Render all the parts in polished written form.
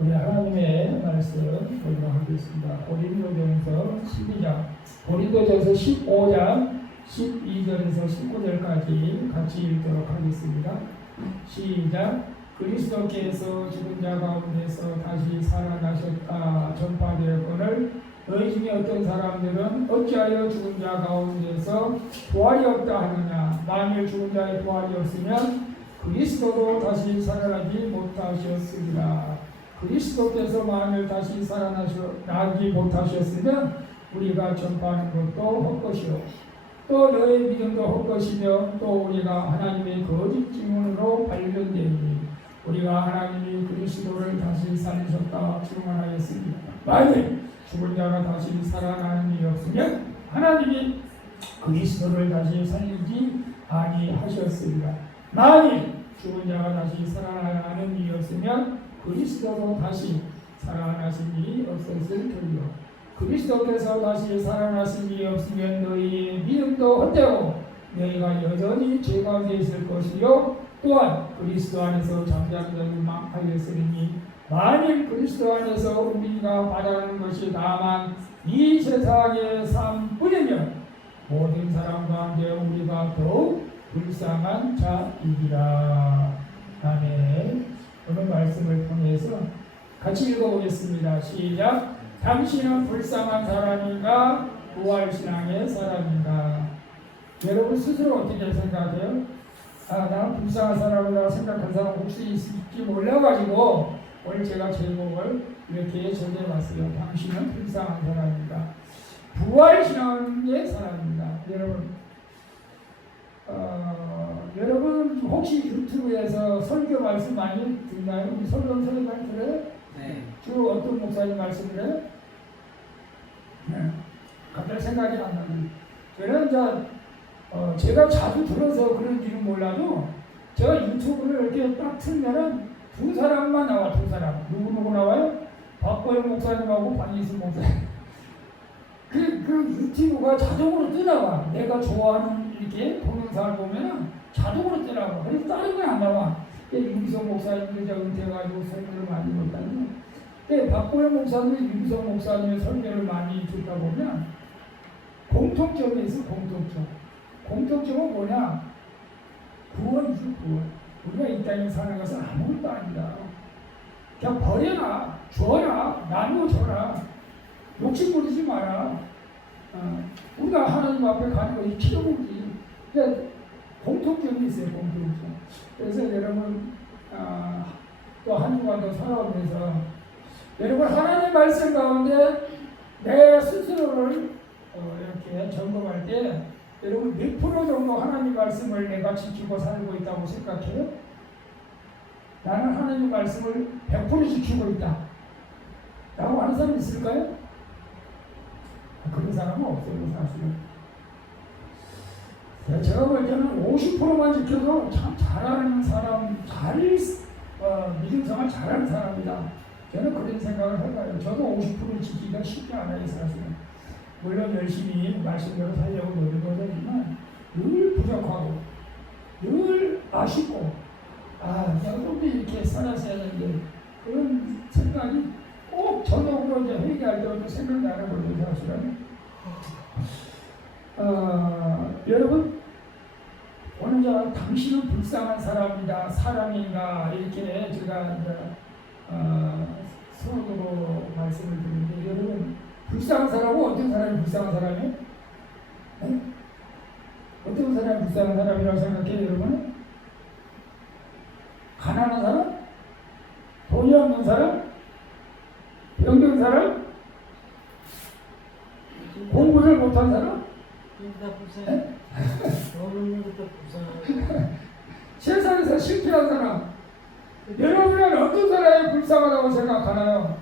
우리 하나님의 말씀 보도록 하겠습니다. 고린도전서 12장, 고린도전서 15장 12절에서 19절까지 같이 읽도록 하겠습니다. 시작. 그리스도께서 죽은 자 가운데서 다시 살아나셨다 전파되었거늘 너희 중에 어떤 사람들은 어찌하여 죽은 자 가운데서 부활이 없다 하느냐. 만일 죽은 자의 부활이 없으면 그리스도도 다시 살아나지 못하셨으리라. 그리스도께서 만일 다시 살아나지 못하셨으면 우리가 전파하는 것도 헛것이요 또 너의 믿음도 헛것이며 또 우리가 하나님의 거짓 증언으로 발견되니 우리가 하나님이 그리스도를 다시 살리셨다 증언하였습니다. 만일 죽은 자가 다시 살아나는 일이 없으면 하나님이 그리스도를 다시 살리지 아니하셨으리라. 만일 죽은 자가 다시 살아나는 일이 없으면 그리스도도 다시 살아나신 일이 없었을 터이요 그리스도께서 다시 살아나신 일이 없으면 너희의 믿음도 헛되고 너희가 여전히 죄 가운데 있을 것이요 또한 그리스도 안에서 잠잠히 망하였으니 만일 그리스도 안에서 우리가 바라는 것이 다만 이 세상의 삶뿐이면 모든 사람 가운데 우리가 더욱 불쌍한 자이기라. 아멘. 오늘 말씀을 통해서 같이 읽어보겠습니다. 시작. 당신은 불쌍한 사람인가 부활신앙의 사람인가? 여러분 스스로 어떻게 생각해요? 나는 불쌍한 사람이라고 생각한 사람 혹시 있을지 몰라가지고 오늘 제가 제목을 이렇게 정해봤어요. 당신은 불쌍한 사람인가 부활신앙의 사람인가? 여러분 혹시 유튜브에서 설교 말씀 많이 듣나요? 우리 설교 많이 들어요? 네. 주로 어떤 목사님 말씀을 해요? 네. 갑자기 생각이 안 나요. 저는 제가 자주 들어서 그런지는 몰라도 제가 유튜브를 이렇게 딱 틀면은 두 사람만 나와. 두 사람. 누구 나와요? 박보영 목사님하고 반이순 목사님. 그 유튜브가 자동으로 뜨나와. 내가 좋아하는 이렇게 동영상을 보면은 자동으로 뜨나와. 그래서 다른 건 안 나와. 유기성 목사님도 이제 은퇴해가지고 설교를 많이 못하는. 박보영 목사님이 유기성 목사님의 설교를 많이 듣다 보면 공통점이 있어. 공통점은 뭐냐? 구원이지 구원. 우리가 이 땅에 사는 것은 아무것도 아니다. 그냥 버려라, 줘라, 나누어줘라. 욕심 부리지 마라. 우리가 하나님 앞에 가는 것이 기도문지. 공통점이 있어요. 공통점. 그래서 여러분 또 한 주간 더 살아오면서 여러분 하나님 말씀 가운데 내 스스로를 이렇게 점검할 때 여러분 몇 프로 정도 하나님 말씀을 내가 지키고 살고 있다고 생각해요? 나는 하나님 말씀을 100% 지키고 있다 라고 하는 사람 있을까요? 그런 사람은 없어요. 사실은 제가 볼 때는 50%만 지켜도 참 잘하는 사람, 믿음생활 잘하는 사람이다. 저는 그런 생각을 해봐요. 저도 50% 지키기가 쉽지 않아요. 사실은 물론 열심히 말씀대로 살려고 노력을 하지만 늘 부족하고 늘 아쉽고 내가 좀 더 이렇게 살았어야 하는데 그런 생각이 꼭 저녁으로 이제 회개할 때도 생각나는 거죠. 사실은 여러분 오늘 당신은 불쌍한 사람이다 사람인가 이렇게 제가 수업으로 말씀을 드리는데 여러분 불쌍한 사람은 어떤 사람이 불쌍한 사람이에요? 네? 어떤 사람이 불쌍한 사람이라고 생각해요? 여러분? 가난한 사람? 돈이 없는 사람? 병든 사람? 공부를 못한 사람? 네? 없는 것도 불쌍하고 세상에서 실패한 사람 여러분은 어떤 사람이 불쌍하다고 생각하나요?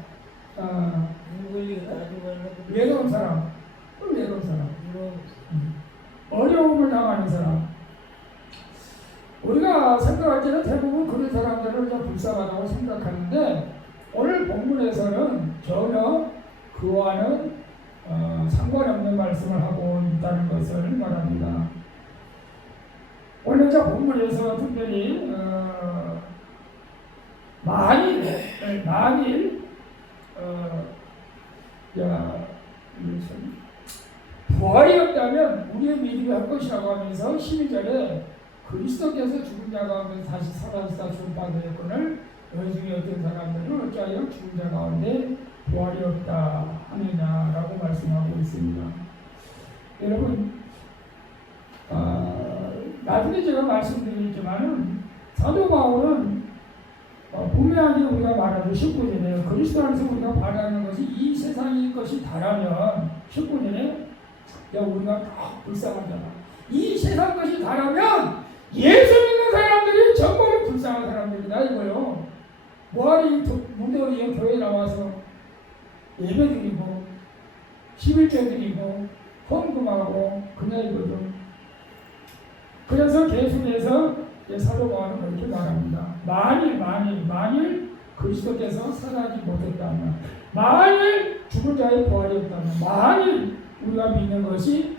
외로운 사람 외로운 사람 어려움을 당하는 사람 우리가 생각할 때는 대부분 그런 사람들을 좀 불쌍하다고 생각하는데 오늘 본문에서는 전혀 그와는 상관없는 말씀을 하고 있다는 것을 말합니다. 오늘 본문에서 특별히 많이 만일 부활이 없다면 우리의 믿음이 할 것이라고 하면서 12절에 그리스도께서 죽은 자 가운데 다시 살아서 주받으였거늘 너희 중에 어떤 사람들은 어찌하여 죽은 자 가운데 부활이 없다 하느냐라고 말씀하고 있습니다. 여러분 나중에 제가 말씀드리겠지만은 사도 바울은 분명하게 우리가 말하는 19절에 그리스도 안에서 우리가 바라는 것이 이 세상의 것이 다라면 19절에 우리가 불쌍하잖아. 이 세상 것이 다라면 예수 믿는 사람들이 정말 불쌍한 사람들이다 이거요. 뭐하니 무더위에 교회 나와서 예배 드리고 11조 드리고 헌금하고 그냥 이거죠. 그래서 계속해서 사도 바울은 그렇게 말합니다. 만일 그리스도께서 살아나지 못했다면, 만일 죽은 자의 부활이 없다면, 만일 우리가 믿는 것이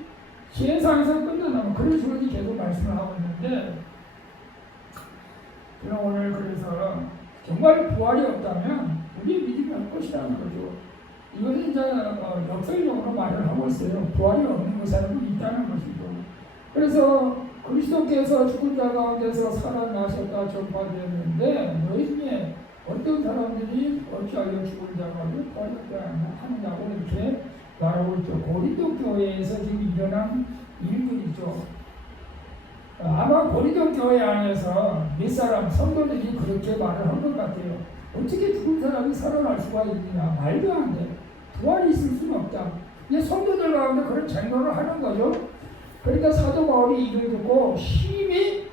세상에서 끝난다면, 그런 식으로 계속 말씀을 하고 있는데, 저는 오늘 그래서 정말 부활이 없다면 우리 믿음이 할 것이라는 거죠. 이것은 이제 역설적으로 말을 하고 있어요. 부활이 없는 것은 있다는 것이죠. 그래서 그리스도께서 죽은 자 가운데서 살아나셨다 전파되었는데 너희 중에 어떤 사람들이 어찌하여 죽은 자 가운데 부활이 하느냐고 이렇게 말하고 있죠. 고린도 교회에서 지금 일어난 일들이죠. 아마 고린도 교회 안에서 몇 사람 성도들이 그렇게 말을 한 것 같아요. 어떻게 죽은 사람이 살아날 수가 있느냐. 말도 안 돼. 부활이 있을 수는 없다. 이제 성도들 가운데 그런 장로를 하는 거죠. 그러니까 사도 바울이 이걸 듣고 심히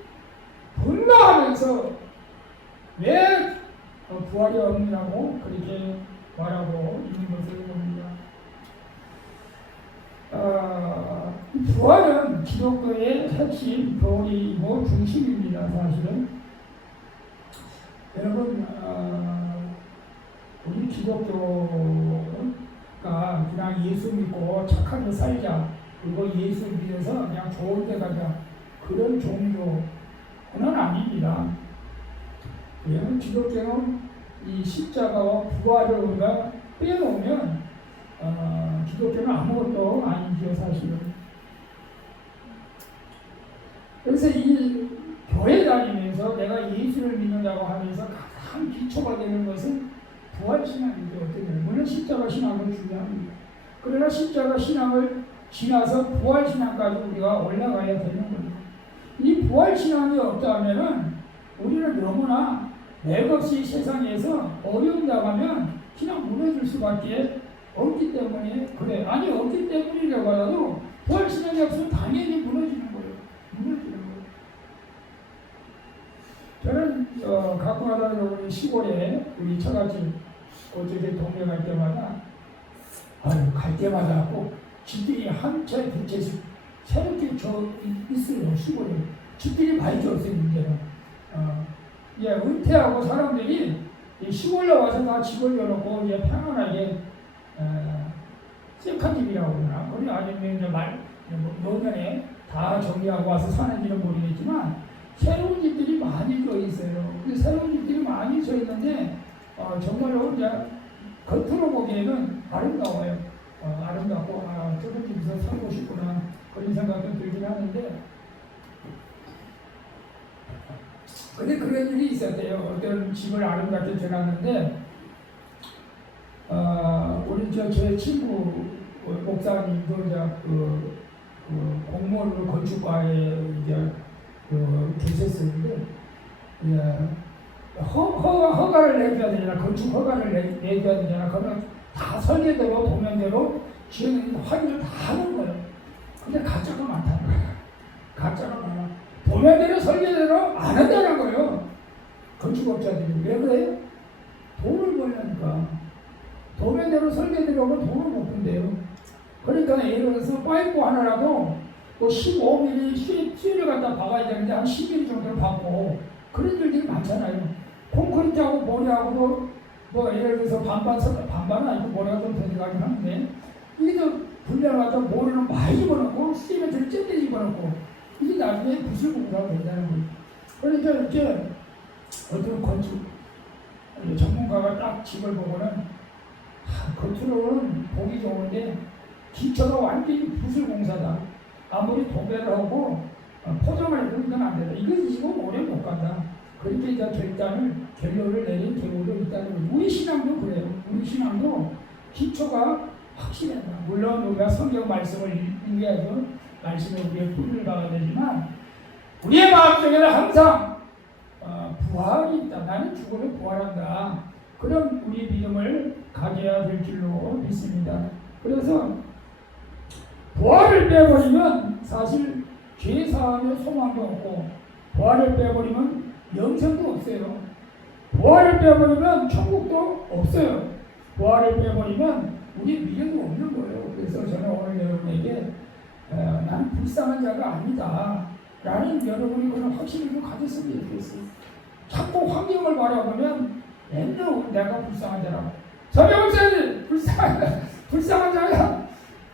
분노하면서 왜 부활이 없느냐고 그렇게 말하고 있는 것을 봅니다. 부활은 기독교의 핵심 교리이고 중심입니다. 사실은 여러분 우리 기독교가 그냥 예수 믿고 착하게 살자 그리고 예수 믿어서 그냥 좋은 데 가자 그런 종교는 아닙니다. 왜냐하면 기독교는 이 십자가와 부활을 우리가 빼놓으면 기독교는 아무것도 아니죠 사실은. 그래서 이 교회 다니면서 내가 예수를 믿는다고 하면서 가장 기초가 되는 것은 부활신앙이죠. 물론 십자가 신앙은 중요합니다. 그러나 십자가 신앙을 지나서 부활신앙까지 우리가 올라가야 되는 겁니다. 이 부활신앙이 없다면 우리는 너무나 맥없이 세상에서 어려움 당하면 그냥 무너질 수밖에 없기 때문에 그래. 아니 없기 때문이라고 하더라도 부활신앙이 없으면 당연히 무너지는 거예요. 무너지는 거예요. 저는 가끔가다 우리 시골에 우리 처갓집 어떻게 동네 갈 때마다 갈 때마다 꼭 집들이 한 채, 두 채씩 새롭게 있어요. 시골에 집들이 많이 줬어요. 이제는 은퇴하고 사람들이 시골로 와서 다 집을 열어놓고 이제 편안하게 셀카 집이라고 그러나 그리 아니면 이제 노년에 다 정리하고 와서 사는지는 모르겠지만 새로운 집들이 많이 져 있어요. 근데 새로운 집들이 많이 져 있는데 정말로 이제 겉으로 보기에는 아름다워요. 아름답고 저런 집에서 살고 싶구나 그런 생각도 들긴 하는데 근데 그런 일이 있었대요. 어떤 집을 아름답게 지어놨는데 우리 제 친구 목사님도 이제 공무원으로 건축과에 이제 계셨었는데 허가를 내줘야 되잖아. 건축 허가를 내줘야 되잖아. 그러면 다 설계대로 도면대로 지은 확인을 다 하는 거예요. 근데 가짜가 많다는 거예요. 가짜가 많아. 도면대로 설계대로 안 한다는 거예요. 건축업자들이. 왜 그래요? 돈을 벌려니까. 도면대로 설계대로 하면 돈을 못 번대요. 그러니까 예를 들어서 파이프 하나라도 뭐 15mm 수위를 갖다 박아야 되는데 한 10mm 정도를 박고 그런 일들이 많잖아요. 콘크리트하고 모래하고도 뭐 예를 들어서 반반은 아니고 모래가 좀 더 들어가긴 하는데 이게 또 분량을 갖다 모래는 많이 집어넣고 시멘트를 쨌게 집어넣고 이게 나중에 부실공사가 된다는 거예요. 그러니까 이렇게 어떤 건축 전문가 건축가가 딱 집을 보고는 겉으로는 보기 좋은데 기초가 완전히 부실공사다. 아무리 도배를 하고 포장을 해도 이건 안 된다. 이거 오래 못 간다. 그렇게 이제 결론을 내린 경우도 있다는 거예요. 우리 신앙도 그래요. 우리 신앙도 기초가 확실하다. 물론 우리가 성경 말씀을 읽어야죠. 말씀에 우리의 뿌리를 박아야 되지만 우리의 마음속에는 항상 부활이 있다. 나는 죽으면 부활한다. 그런 우리 믿음을 가져야 될 줄로 믿습니다. 그래서 부활을 빼버리면 사실 죄사함의 소망도 없고, 부활을 빼버리면 영생도 없어요. 부활을 빼버리면 천국도 없어요. 부활을 빼버리면 우리 미래도 없는 거예요. 그래서 저는 오늘 여러분에게 나는 불쌍한 자가 아니다 라는 여러분이 그런 확신을 가졌으면 좋겠어요. 자꾸 환경을 바라보면 맨날 내가 불쌍한 자라고. 서명사님 불쌍한 자야.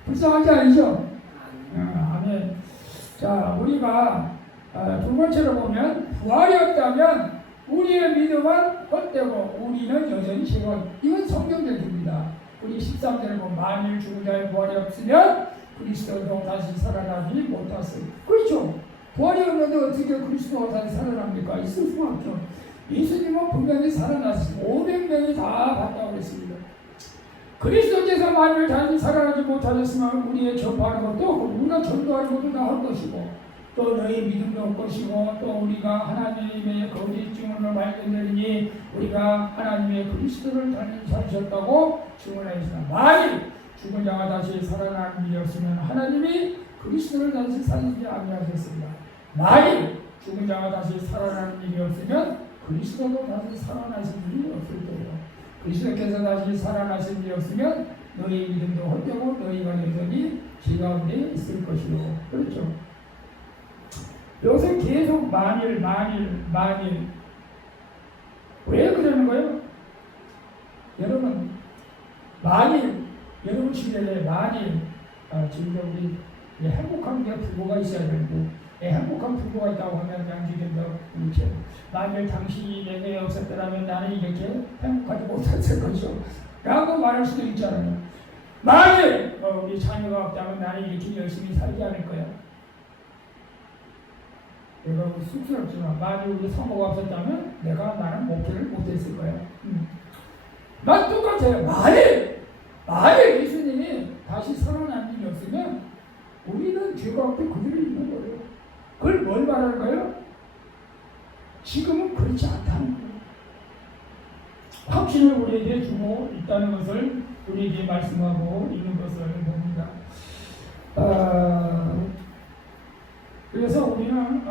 불쌍한 자 아니죠? 아멘. 자, 우리가 두 번째로 보면 부활이 없다면 우리의 믿음은 헛되고 우리는 여전히 죄가. 이건 성경적입니다. 우리 13절에 보면 만일 죽은 자의 부활이 없으면 그리스도도 다시 살아나지 못했어요. 그렇죠. 부활이 없는데 어떻게 그리스도가 다시 살아납니까? 있을 수가 없죠. 예수님은 분명히 살아났습니다. 500명이 다 봤다고 했습니다. 그리스도께서 만일 다시 살아나지 못하셨으면 우리의 전파하는 것도 우리가 전도하는 것도 다 할 것이고, 또 너희 믿음도 할 것이고, 또 우리가 하나님의 거짓 증언을 발견되니 우리가 하나님의 그리스도를 다시 찾으셨다고 증언하였으나, 만일 죽은 자가 다시 살아나는 일이 없으면 하나님이 그리스도를 다시 살리지 아니하셨습니다. 만일 죽은 자가 다시 살아나는 일이 없으면 그리스도도 다시 살아나실 일이 없을 거예요. 그리스도께서 다시 살아나신 일이 없으면 너희 믿음도 헛되고 너희가 여전히 죄 가운데 있을 것이요. 그렇죠. 여기서 계속 만일 왜 그러는 거예요? 여러분 만일 여러분 주변에 만일 지금 우리 행복한 게 부모가 있어야 되는데 행복한 부모가 있다고 하면 양주변도 이렇게 만일 당신이 내게 없었더라면 나는 이렇게 행복하지 못했을 것이오 라고 말할 수도 있잖아요. 만일 우리 자녀가 없다면 나는 이렇게 열심히 살지 않을 거야. 내가 쑥스럽지만 만일 우리 성모가 없었다면 나는 목표를 못했을 거야. 난 똑같아요. 만일 예수님이 다시 살아난 일이 없으면 우리는 죄 가운데 그대로 있는 거예요. 그걸 뭘 말하는 거예요? 지금은 그렇지 않다는 거예요. 확신을 우리에게 주고 있다는 것을 우리에게 말씀하고 있는 것을 봅니다. 그래서 우리는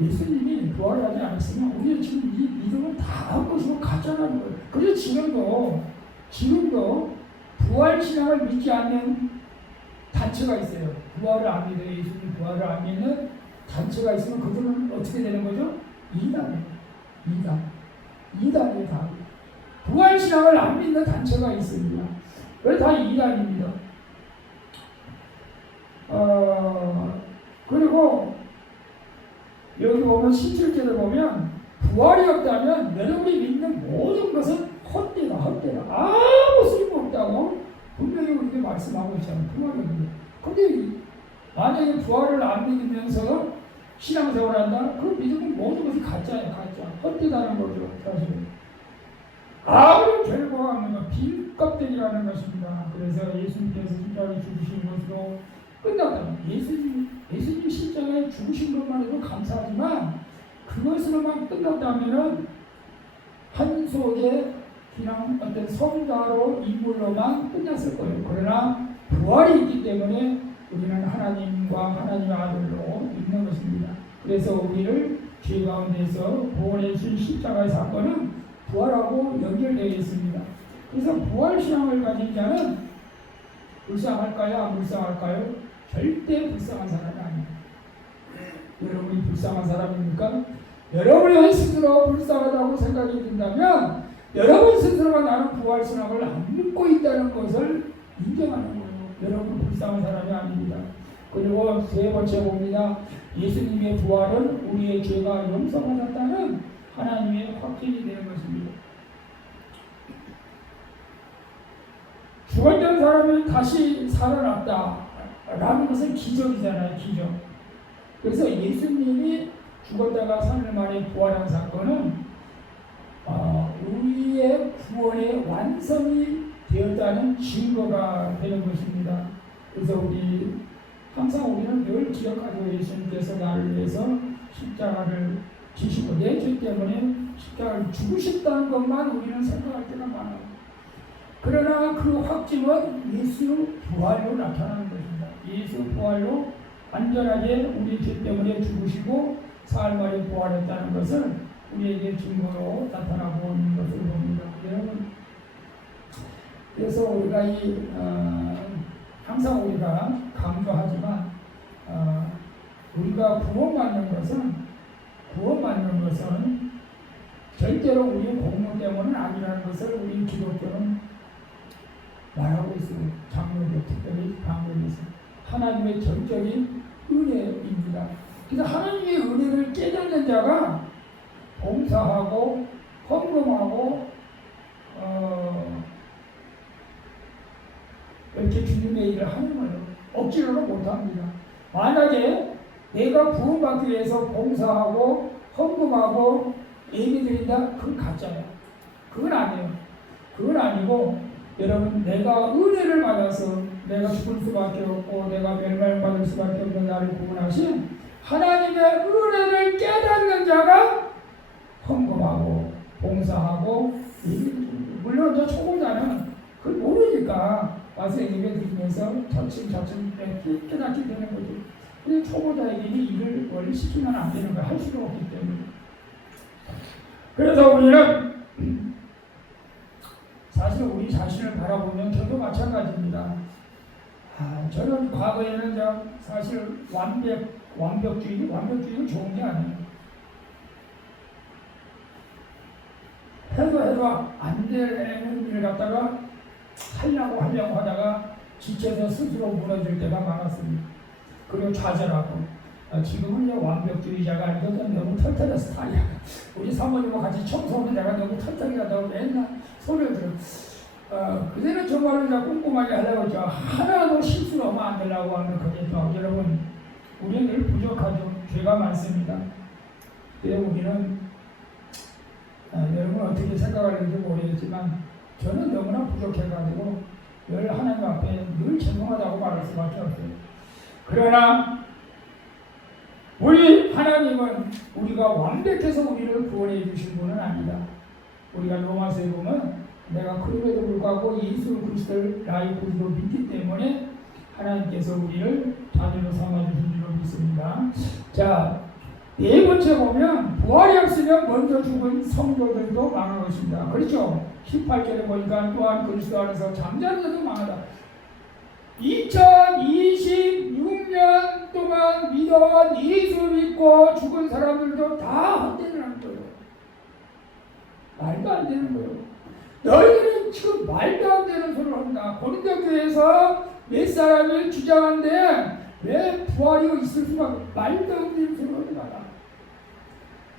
예수님이 부활하지 않았으면 우리는 지금 이 믿음은 다 한 것이고 가짜라는 거예요. 그래서 지금도 부활신앙을 믿지 않는 단체가 있어요. 부활을 안 믿어요. 예수님 부활을 안 믿는 단체가 있으면 그들은 어떻게 되는 거죠? 이단이에요. 다. 부활신앙을 안 믿는 단체가 있습니다. 그래서 다 이단입니다. 그리고 여기 보면 17절을 보면 부활이 없다면 여러분이 믿는 모든 것은 헛되다. 아무 쓸모없다고 분명히 우리에게 말씀하고 있잖아요. 부활이 없는데. 근데 만약에 부활을 안 믿으면서 신앙생활을 한다? 그럼 믿음은 모든 것이 가짜예요. 가짜. 헛되다는 거죠. 사실은. 아무런 결과가 없는 건 빈껍데기라는 것입니다. 그래서 예수님께서 십자가에 죽으신 것으로 끝났다. 예수님 십자가에 죽으신 것만 해도 감사하지만 그것으로만 끝났다면은 한 속의 그냥 어떤 성자로 인물로만 끝났을 거예요. 그러나 부활이 있기 때문에 우리는 하나님과 하나님의 아들로 있는 것입니다. 그래서 우리를 죄 가운데서 구원해 준 십자가의 사건은 부활하고 연결되어 있습니다. 그래서 부활신앙을 가진 자는 불쌍할까요? 안 불쌍할까요? 절대 불쌍한 사람이 아닙니다. 여러분이 불쌍한 사람입니까? 여러분이 스스로 불쌍하다고 생각이 든다면 여러분 스스로가 나는 부활신앙을 안 믿고 있다는 것을 인정하는 거예요. 여러분 불쌍한 사람이 아닙니다. 그리고 세 번째 봅니다. 예수님의 부활은 우리의 죄가 용서받았다는 하나님의 확증이 되는 것입니다. 죽었던 사람이 다시 살아났다라는 것은 기적이잖아요. 기적. 그래서 예수님이 죽었다가 3일 만에 부활한 사건은 우리의 구원의 완성이 되었다는 증거가 되는 것입니다. 그래서 항상 우리는 늘 기억하죠. 예수님께서 나를 위해서 십자가를 지시고 내 죄 때문에 십자가를 죽으셨다는 것만 우리는 생각할 때가 많아요. 그러나 그 확증은 예수 부활로 나타나는 것입니다. 예수 부활로 완전하게 우리 죄 때문에 죽으시고 사흘 만에 부활했다는 것을 우리에게 증거로 나타나고 있는 것을 봅니다. 여러분, 그래서 우리가 항상 우리가 강조하지만 우리가 구원받는 것은 절대로 우리의 공로 때문은 아니라는 것을 우리 기독교는 말하고 있어요. 장로교 특별히 강조해서 하나님의 전적인 은혜입니다. 그래서 하나님의 은혜를 깨닫는 자가 봉사하고 헌금하고 이렇게 주님의 일을 하는 거예요. 억지로는 못합니다. 만약에 내가 구원받기 위해서 봉사하고 헌금하고 예배드린다? 그건 가짜예요. 그건 아니에요. 그건 아니고 여러분, 내가 은혜를 받아서 내가 죽을 수밖에 없고 내가 멸망받을 수밖에 없는 나를 구원하신 하나님의 은혜를 깨닫는 자가 헌금하고 봉사하고 예배드립니다. 물론 저 초보자는 그걸 모르니까 와서 예배드리면서 차츰 깨닫게 되는 거죠. 근데 초보자에게는 이걸 원래 시키면 안 되는 걸 할 수가 없기 때문에. 그래서 우리는 사실 우리 자신을 바라보면 저도 마찬가지입니다. 저는 과거에는 사실 완벽주의는 좋은 게 아니에요. 해도 안 되는 일을 갖다가 하려고 하다가 지쳐서 스스로 무너질 때가 많았습니다. 그리고 좌절하고. 지금은 완벽주의자가 아니고 너무 털털한 스타일이야. 우리 사모님과 같이 청소하면 내가 너무 털털하다고 맨날 소리를 들어. 그대는 정말로 꼼꼼하게 하려고 했죠. 하나도 실수를 하면 안 되려고 하면 그랬죠. 여러분, 우리는 늘 부족하죠. 죄가 많습니다. 그래서 우리는 여러분 어떻게 생각하는지 모르겠지만 저는 너무나 부족해가지고 늘 하나님 앞에 늘 죄송하다고 말할 수밖에 없어요. 그러나 우리 하나님은 우리가 완벽해서 우리를 구원해 주신 분은 아니다. 우리가 로마서에 보면 내가 그럼에도 불구하고 예수 그리스도를 나의 구주로 믿기 때문에 하나님께서 우리를 자녀로 삼아주신 줄로 믿습니다. 자, 네 번째 보면 부활이 없으면 먼저 죽은 성도들도 망한 것입니다. 그렇죠? 18절에 보니까 또한 그리스도 안에서 잠자는 자도 망하다. 2026년 동안 믿어온 예수 믿고 죽은 사람들도 다 헛되는 거예요. 말도 안 되는 거예요. 너희들은 지금 말도 안 되는 소리를 한다. 고린도교회에서 몇 사람을 주장한데 왜 부활이 있을 수가 말도 안 되는 소리를 하지 마라.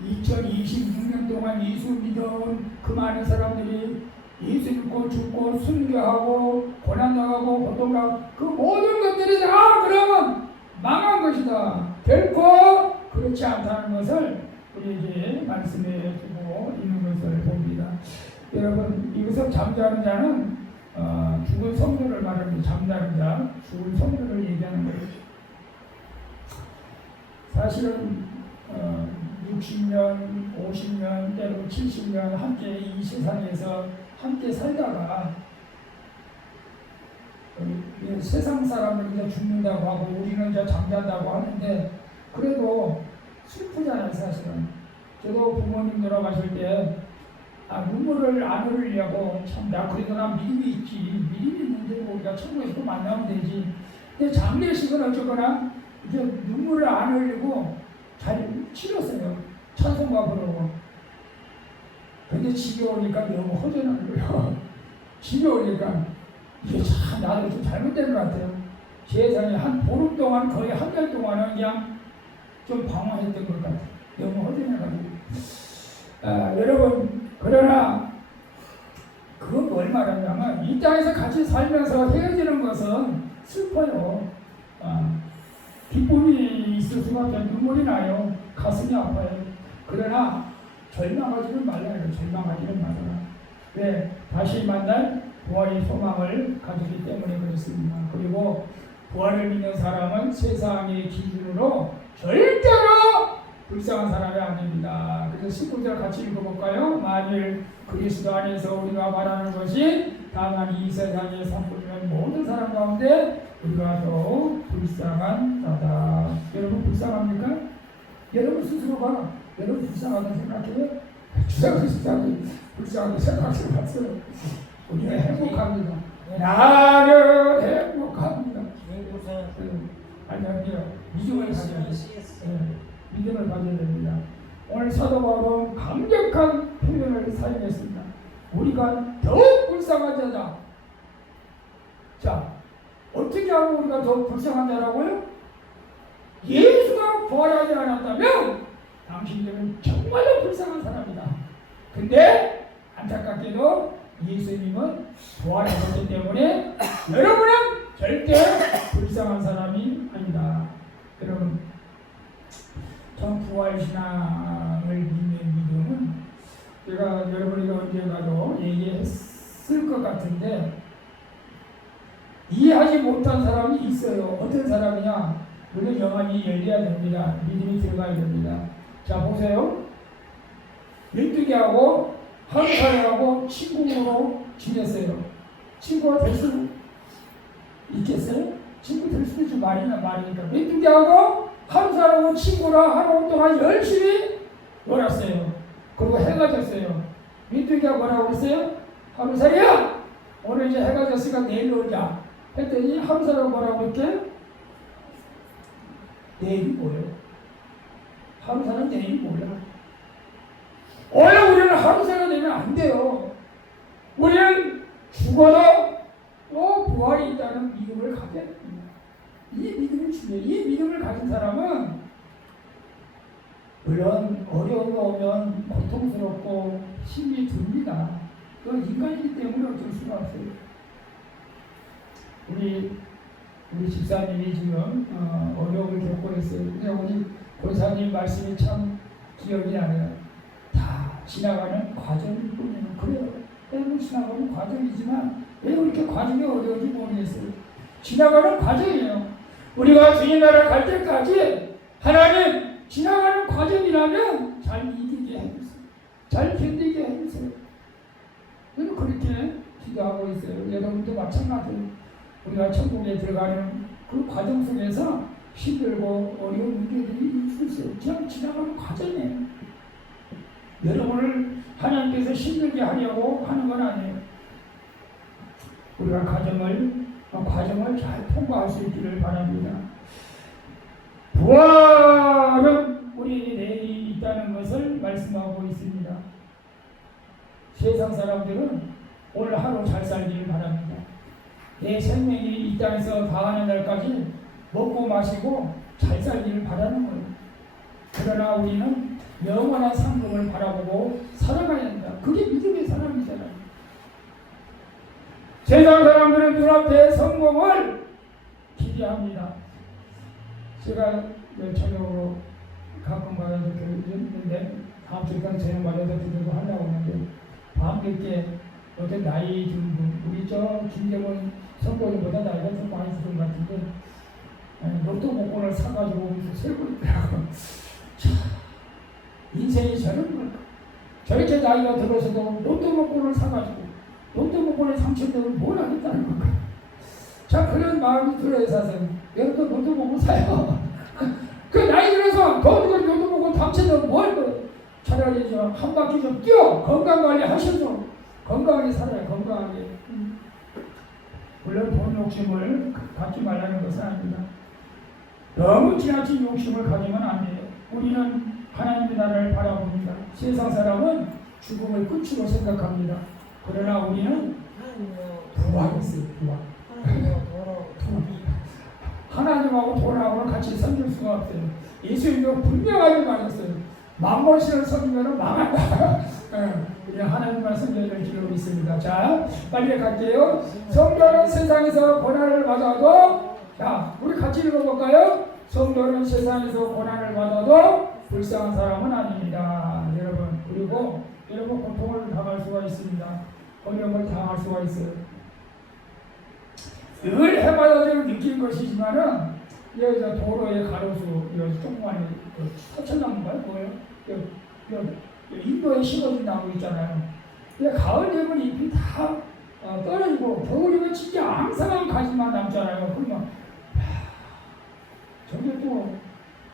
2026년 동안 예수 믿어온 그 많은 사람들이 예수 믿고 죽고 순교하고 고난당하고 고통당하고 그 모든 것들이 다 그러면 망한 것이다. 결코 그렇지 않다는 것을 우리에게 말씀해 주고 있는 것을 봅니다. 여러분, 이것은 잠자는 자는 죽은 성도를 말합니다. 잠자는 자, 죽은 성도를 얘기하는 거예요. 사실은 60년, 50년, 때로 70년 함께 이 세상에서 함께 살다가 세상 사람은 이제 죽는다고 하고 우리는 이제 잠잔다고 하는데 그래도 슬프잖아요. 사실은 저도 부모님 돌아가실 때 눈물을 안 흘리려고 참 나 그래도 난 믿음이 있지, 믿음이 있는데 우리가 천국에서 만나면 되지. 근데 장례식은 어쩌거나 이제 눈물을 안 흘리고 잘 치렀어요. 찬송가 부르고. 근데 집에 오니까 너무 허전한 거예요. 집에 오니까 이게 참 나도 좀 잘못된 것 같아요. 세상에 한 보름 동안 거의 한 달 동안은 그냥 좀 방황했던 것 같아요. 너무 허전해가지고. 여러분 그러나 그건 뭘 말하냐면 이 땅에서 같이 살면서 헤어지는 것은 슬퍼요. 기쁨이 있을 수밖에 눈물이 나요. 가슴이 아파요. 그러나 절망하지는 말아요. 절망하지는 말아요. 왜? 다시 만날 부활의 소망을 가지기 때문에 그렇습니다. 그리고 부활을 믿는 사람은 세상의 기준으로 절대로 불쌍한 사람이 아닙니다. 그래서 19절 같이 읽어볼까요? 만일 그리스도 안에서 우리가 말하는 것이 다만 이 세상의 산불이면 모든 사람 가운데 우리가 더욱 불쌍한 자다. 여러분 불쌍합니까? 여러분 스스로가 여러분 불쌍하다고 생각해요? 불쌍하게 생각해 봤어요. 우리가 행복합니다. 나는 행복합니다. 아니요, 믿음을 가져야 돼요. 믿음을 가져야 됩니다. 오늘 사도 바울은 강력한 표현을 사용했습니다. 우리가 더욱 불쌍한 자다. 자, 어떻게 하면 우리가 더욱 불쌍한 자라고요? 예수가 부활하지 않았다면 당신들은 정말로 불쌍한 사람이다. 근데 안타깝게도 예수님은 부활하셨기 때문에 여러분은 절대 불쌍한 사람이 아니다. 여러분, 전 부활신앙을 믿는 믿음은 제가 여러분에게 언젠가도 얘기했을 것 같은데 이해하지 못한 사람이 있어요. 어떤 사람이냐? 물론 영안이 열려야 됩니다. 믿음이 들어가야 됩니다. 자, 보세요. 메뚜기하고 하루살이하고 친구로 지냈어요. 친구가 될 수 있겠어요? 친구 될 수도 있지. 말이니까. 메뚜기하고 하루살이하고 친구라 하루 동안 열심히 놀았어요. 그리고 해가 졌어요. 메뚜기가 뭐라고 그랬어요? 하루살이야! 오늘 이제 해가 졌으니까 내일 놀자. 했더니 하루살이가 뭐라고 했게? 내일이 뭐예요? 하루살이는 내일이 몰라. 원래 우리는 하루살이가 되면 안 돼요. 우리는 죽어도 또 부활이 있다는 믿음을 가져야 됩니다. 이 믿음이 중요해요. 이 믿음을 가진 사람은 물론 어려움이 오면 고통스럽고 힘이 듭니다. 그건 인간이기 때문에 어쩔 수가 없어요. 우리 집사님이 지금 어려움을 겪고 있어요. 근데 우리 권사님 말씀이 참 기억이 나네요. 다 지나가는 과정일 뿐이에요. 그래요. 때로 지나가는 과정이지만 왜 이렇게 과정이 어려운지 모르겠어요. 지나가는 과정이에요. 우리가 주님 나라 갈 때까지 하나님 지나가는 과정이라면 잘 이기게 해주세요. 잘 견디게 해주세요. 저는 그렇게 기도하고 있어요. 여러분도 마찬가지예요. 우리가 천국에 들어가는 그 과정 속에서 힘들고 어려운 문제들이 있을 수 있어요. 그냥 지나가는 과정이에요. 여러분을 하나님께서 힘들게 하려고 하는 건 아니에요. 우리가 과정을 잘 통과할 수 있기를 바랍니다. 부활은 우리에게 내일이 있다는 것을 말씀하고 있습니다. 세상 사람들은 오늘 하루 잘 살기를 바랍니다. 내 생명이 이 땅에서 다하는 날까지 먹고 마시고 잘 살기를 바라는 거예요. 그러나 우리는 영원한 상급을 바라보고 살아가야 된다. 그게 믿음의 사람이잖아요. 세상 사람들은 눈앞에 성공을 기대합니다. 제가 저녁으로 가끔 가서 교육했는데 다음 주까지 저녁마다 기도도 하려고 하는데 밤늦게 어떤 나이 든 분, 우리 김정은 선거인보다 나이가 좀 많이 드는 것 같은데 로또 복권을 사가지고 세고 있더라고. 인생이 저런 걸까? 저렇게 나이가 들어서도 로또 복권을 사가지고 로또 복권에 당첨되면 뭘 하겠다는 걸까? 자, 그런 마음이 들어야 사세요. 여러분 로또 복권 사요. 그 나이 들어서 돈 들고 로또 복권 당첨되면 뭘 거예요? 차라리 한 바퀴 좀 뛰어 건강관리 하셔서 건강하게 살아요. 건강하게. 물론 돈 욕심을 갖지 말라는 것은 아닙니다. 너무 지나친 욕심을 가지면 안 돼요. 우리는 하나님의 나라를 바라봅니다. 세상 사람은 죽음을 끝으로 생각합니다. 그러나 우리는 부활했어요. 부활. 하나님하고 돈하고는 같이 섬길 수가 없어요. 예수님도 분명하게 말했어요. 만번씩을 섬기면 망한다. 우리 하나님만 섬겨야 될 줄로 믿습니다. 자, 빨리 갈게요. 성도는 세상에서 고난을 받아도, 자, 우리 같이 읽어볼까요? 성도는 세상에서 고난을 받아도 불쌍한 사람은 아닙니다. 여러분, 그리고 여러분 고통을 당할 수가 있습니다. 어려움을 당할 수가 있어요. 늘 해마다를 느낀 것이지만은 여기서 도로의 가로수, 여기 조그만 서천나무인가요? 뭐예요? 인도에 심어진 나무 있잖아요. 가을 되면 잎이 다 떨어지고 겨울이면 진짜 앙상한 가지만 남잖아요. 그러면 저게 또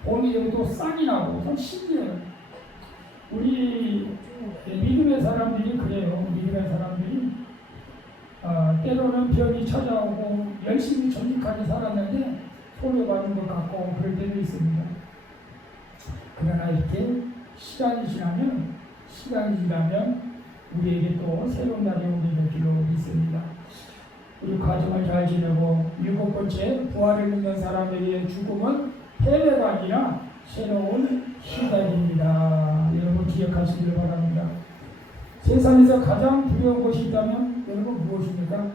봄이 되면 또 쌍이 나고 참 신기해요. 우리 믿음의 사람들이 그래요. 믿음의 사람들이 때로는 병이 찾아오고 열심히 전직하게 살았는데 소외받는 것 같고 그럴 때도 있습니다. 그러나 이렇게 시간이 지나면 우리에게 또 새로운 날이 오게 될 줄로 믿습니다. 우리 가정을 잘 지내고 7번째 부활을 믿는 사람에게 죽음은 패배가 아니라 새로운 시작입니다. 여러분 기억하시길 바랍니다. 세상에서 가장 두려운 것이 있다면 여러분 무엇입니까?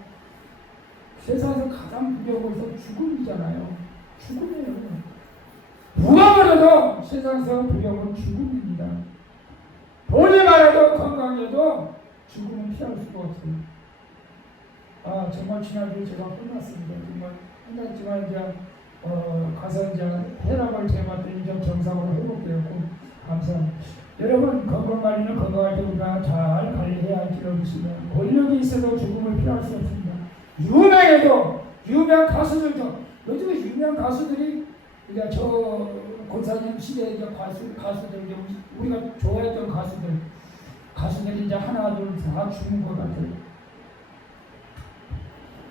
세상에서 가장 두려운 것은 죽음이잖아요. 죽음이에요. 누가 말해도 세상에서 두려움은 죽음입니다. 돈이 많아도 건강해도 죽음은 피할 수가 없어요. 정말 지난주에 제가 끝났습니다. 정말 끝났지만 이제 가서 이제 혈압을 재봤더니 좀 정상으로 회복되었고 감사합니다. 여러분 건강관리는 건강할 때 우리가 잘 관리해야 할 줄로 믿습니다. 권력이 있어도 죽음을 피할 수 없습니다. 유명 가수들도 요즘에 유명 가수들이 그러니까 저 권사님 시대의 이제 가수들 우리가 좋아했던 가수들이 이제 하나 둘 다 죽는 것 같아요.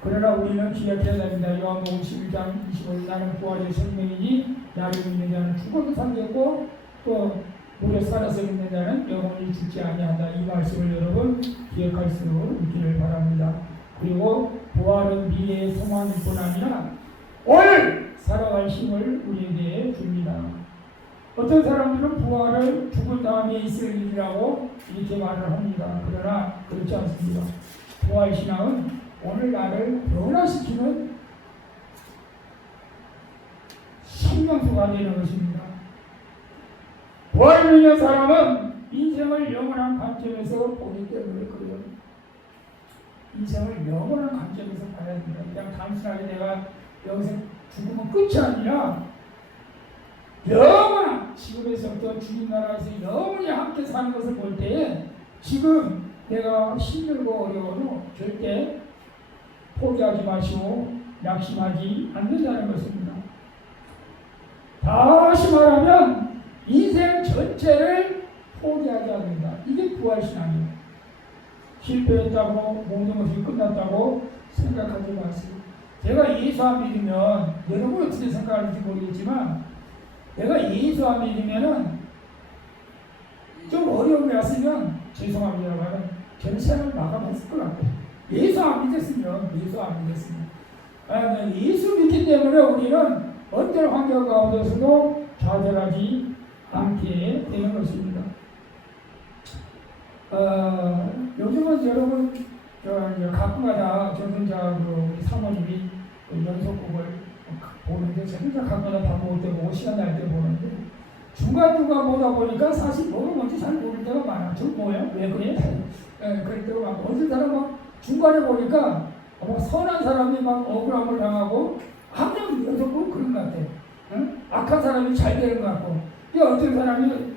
그러나 우리는 기억해야 됩니다. 요한복음 11장 25절 나는 부활의 생명이니 나를 믿는 자는 죽어도 살겠고 또 오래 살아서 믿는 자는 영원히 죽지 아니한다. 이 말씀을 여러분 기억할 수 있기를 바랍니다. 그리고 부활은 미래의 소망일 뿐 아니라 오늘 살아갈 힘을 우리에게 줍니다. 어떤 사람들은 부활을 죽은 다음에 있을 일이라고 이렇게 말을 합니다. 그러나 그렇지 않습니다. 부활신앙은 오늘 나를 변화시키는 생명수가 되는 것입니다. 부활을 믿는 사람은 인생을 영원한 관점에서 보기 때문에 그래요. 인생을 영원한 관점에서 봐야 됩니다. 그냥 단순하게 내가 여기서 죽으면 끝이 아니라 영원한 지금에서부터 주님 나라에서 영원히 함께 사는 것을 볼 때에 지금 내가 힘들고 어려워도 절대 포기하지 마시고 낙심하지 않는다는 것입니다. 다시 말하면 인생 전체를 포기하지 않는다. 이게 부활신앙이에요. 실패했다고 모든 것이 끝났다고 생각하지 마세요. 제가 예수 안 믿으면 여러분 어떻게 생각하는지 모르겠지만 내가 예수 안 믿으면은 좀 어려움이 왔으면 죄송합니다만 저는 생을 마감했을 것 같아요. 예수 안 믿었으면 예수 믿기 때문에 우리는 어떤 환경 가운데서도 좌절하지 않게 되는 것입니다. 요즘은 여러분 가끔가다 저는 우리 사모님이 연속곡을 보는데 제가 가끔가다 밥 먹을 때 보고 시간 날 때 보는데 중간중간 보다 보니까 사실 뭐가 뭔지 잘 모를 때가 많아. 저 뭐야? 왜 그래? 그럴 때가 많고 어떤 사람 막 중간에 보니까 선한 사람이 막 억울함을 당하고 항상 연속곡 그런 것 같아. 악한 사람이 잘 되는 것 같고 또 어떤 사람이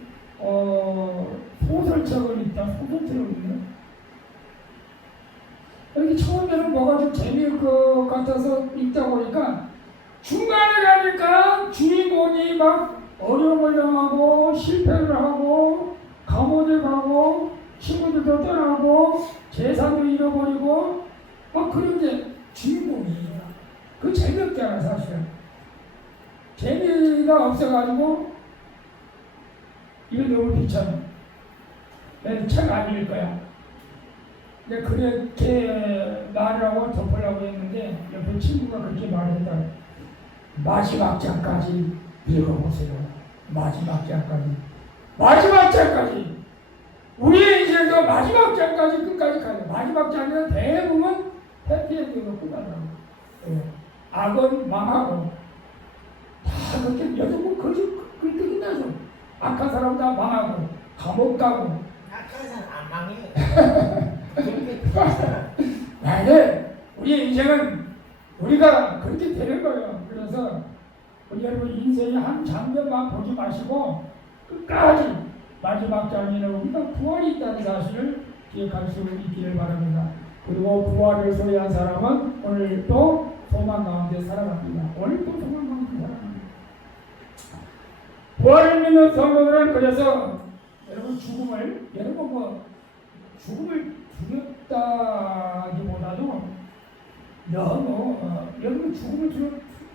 소설책을 읽네. 이렇게 처음에는 뭐가 좀 재미일 것 같아서 읽다 보니까 중간에 가니까 주인공이 막 어려움을 당하고 실패를 하고 감옥에 가고 친구들도 떠나고 재산도 잃어버리고 막 그런 게 주인공이에요. 그 재미없잖아 사실은. 재미가 없어가지고 이거 너무 비참해. 내가 책 안 읽을 거야. 내가 그렇게 말을 하고 덮으려고 했는데 옆에 친구가 그렇게 말했다. 마지막 장까지 읽어보세요. 마지막 장까지. 마지막 장까지. 우리의 인생도 마지막 장까지 끝까지 가요. 마지막 장은 대부분 해피엔딩으로 끝나더라고요. 예. 악은 망하고 다 그렇게 여전히 그렇게 끝나죠. 악한 사람 다 망하고 감옥 가고. 악한 사람 안 망해. 그렇게 그렇잖아. 네, 우리의 인생은 우리가 그렇게 되는 거예요. 그래서 우리 여러분 인생의 한 장면만 보지 마시고 끝까지 마지막 장면에 우리가 부활이 있다는 사실을 기억할 수 있기를 바랍니다. 그리고 부활을 소유한 사람은 오늘 또 소망 가운데 살아갑니다. 오늘 또 소망 가운데 살아갑니다. 부활을 믿는 성도들은 그래서 여러분 죽음을 두렵다기보다도 너무 여러분 죽음을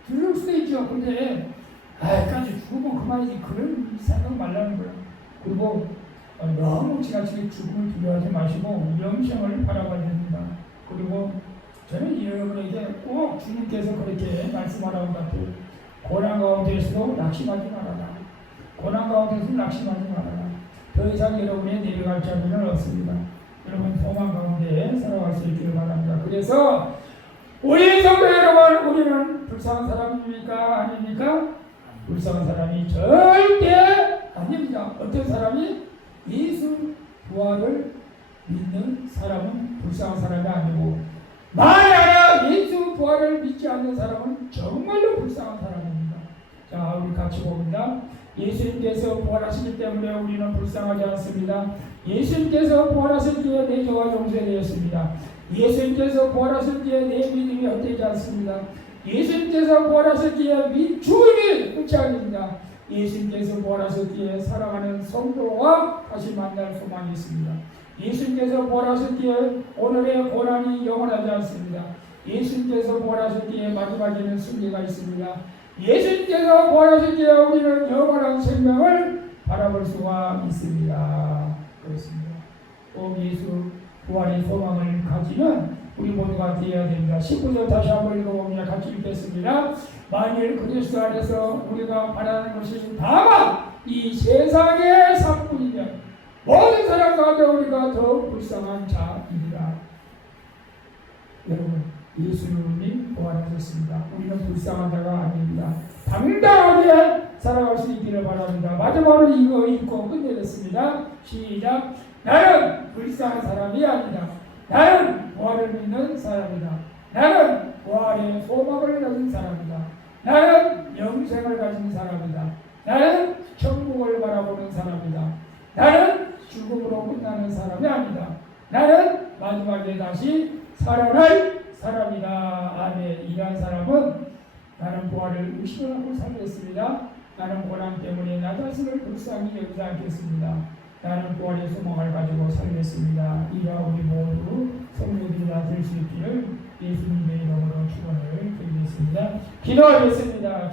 두려울 수도 있죠. 근데 까지 죽으면 그만이지 그런 생각 말라는 거예요. 그리고 너무 지나치게 죽음을 두려워하지 마시고 영생을 바라봐야 됩니다. 그리고 저는 여러분에게 꼭 주님께서 그렇게 말씀하라고 같아요. 고난 가운데서도 낙심하지 말아라. 고난 가운데서 낙심하지 말아라. 더 이상 여러분의 내려갈 자리는 없습니다. 여러분 소망 가운데 살아갈 수 있기를 바랍니다. 그래서 우리 성도 여러분, 우리는 불쌍한 사람입니까? 아닙니까? 불쌍한 사람이 절대 아닙니다. 어떤 사람이 예수 부활을 믿는 사람은 불쌍한 사람이 아니고 만약 예수 부활을 믿지 않는 사람은 정말로 불쌍한 사람입니다. 자, 우리 같이 봅니다. 예수님께서 부활하시기 때문에 우리는 불쌍하지 않습니다. 예수님께서 부활하실 때에 내 죄가 용서되었습니다. 예수님께서 부활하실 때에 내 믿음이 헛되지 않습니다. 예수님께서 부활하실 때에 죽음이 끝이 아닙니다. 예수님께서 부활하실 때에 살아가는 성도와 다시 만날 소망이 있습니다. 예수님께서 부활하실 때에 오늘의 고난이 영원하지 않습니다. 예수님께서 부활하실 때에 마지막에는 승리가 있습니다. 예수님께서 부활하실 때에 우리는 영원한 생명을 바라볼 수가 있습니다. 그렇습니다. 꼭 예수 부활의 소망을 가지는 우리 모두가 되어야 됩니다. 19절 다시 한번 읽어보면 같이 읽겠습니다. 만일 그리스도 안에서 우리가 바라는 것이 다만 이 세상의 삶뿐이면 모든 사람 가운데 우리가 더 불쌍한 자입니다. 여러분, 예수님이 부활하셨습니다. 우리는 불쌍한 자가 아닙니다. 당당하게 살아갈 수 있기를 바랍니다. 마지막으로 이거 읽고 끝내겠습니다. 시작. 나는 불쌍한 사람이 아니다. 나는 부활을 믿는 사람이다. 나는 부활의 소망을 가진 사람이다. 나는 영생을 가진 사람이다. 나는 천국을 바라보는 사람이다. 나는 죽음으로 끝나는 사람이 아니다. 나는 마지막에 다시 살아날 사람이다. 아멘. 이러한 사람은 나는 부활을 의심하고 살겠습니다. 나는 고난 때문에 나 자신을 불쌍히 여기지 않겠습니다. 나는 부활의 소망을 가지고 살겠습니다. 이와 우리 모두 성도들이 다 될 수 있기를 예수님의 이름으로 축원을 드리겠습니다. 기도하겠습니다.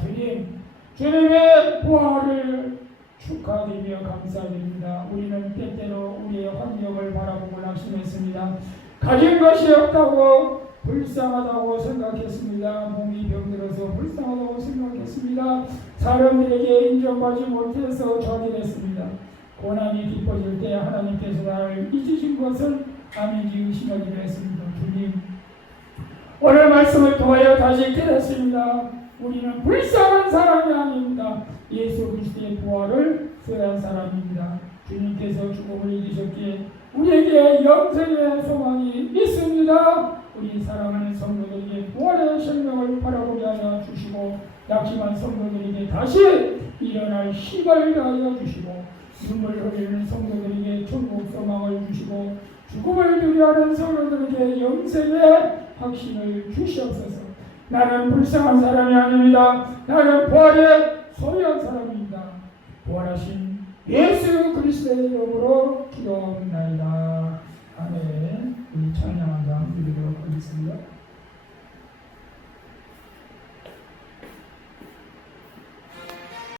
주님의 부활을 축하드리며 감사드립니다. 우리는 때때로 우리의 환경을 바라보고 낙심했습니다. 가진 것이 없다고 불쌍하다고 생각했습니다. 몸이 병들어서 불쌍하다고 생각했습니다. 사람들에게 인정받지 못해서 저질했습니다. 고난이 깊어질 때 하나님께서 나를 잊으신 것을 아멘지 의심하기로 했습니다. 주님, 오늘 말씀을 통하여 다시 깨닫습니다. 우리는 불쌍한 사람이 아닙니다. 예수 그리스도의 부활을 소유한 사람입니다. 주님께서 죽음을 이기셨기에 우리에게 영생의 소망이 있습니다. 우리 사랑하는 성도들에게 부활의 생명을 바라보게 하여 주시고 낙심한 성도들에게 다시 일어날 힘을 다하여 주시고 눈물 흘리는 성도들에게 천국 소망을 주시고 죽음을 두려워하는 성도들에게 영생의 확신을 주시옵소서. 나는 불쌍한 사람이 아닙니다. 나는 부활의 소유한 사람입니다. 부활하신 예수 그리스도의 이름으로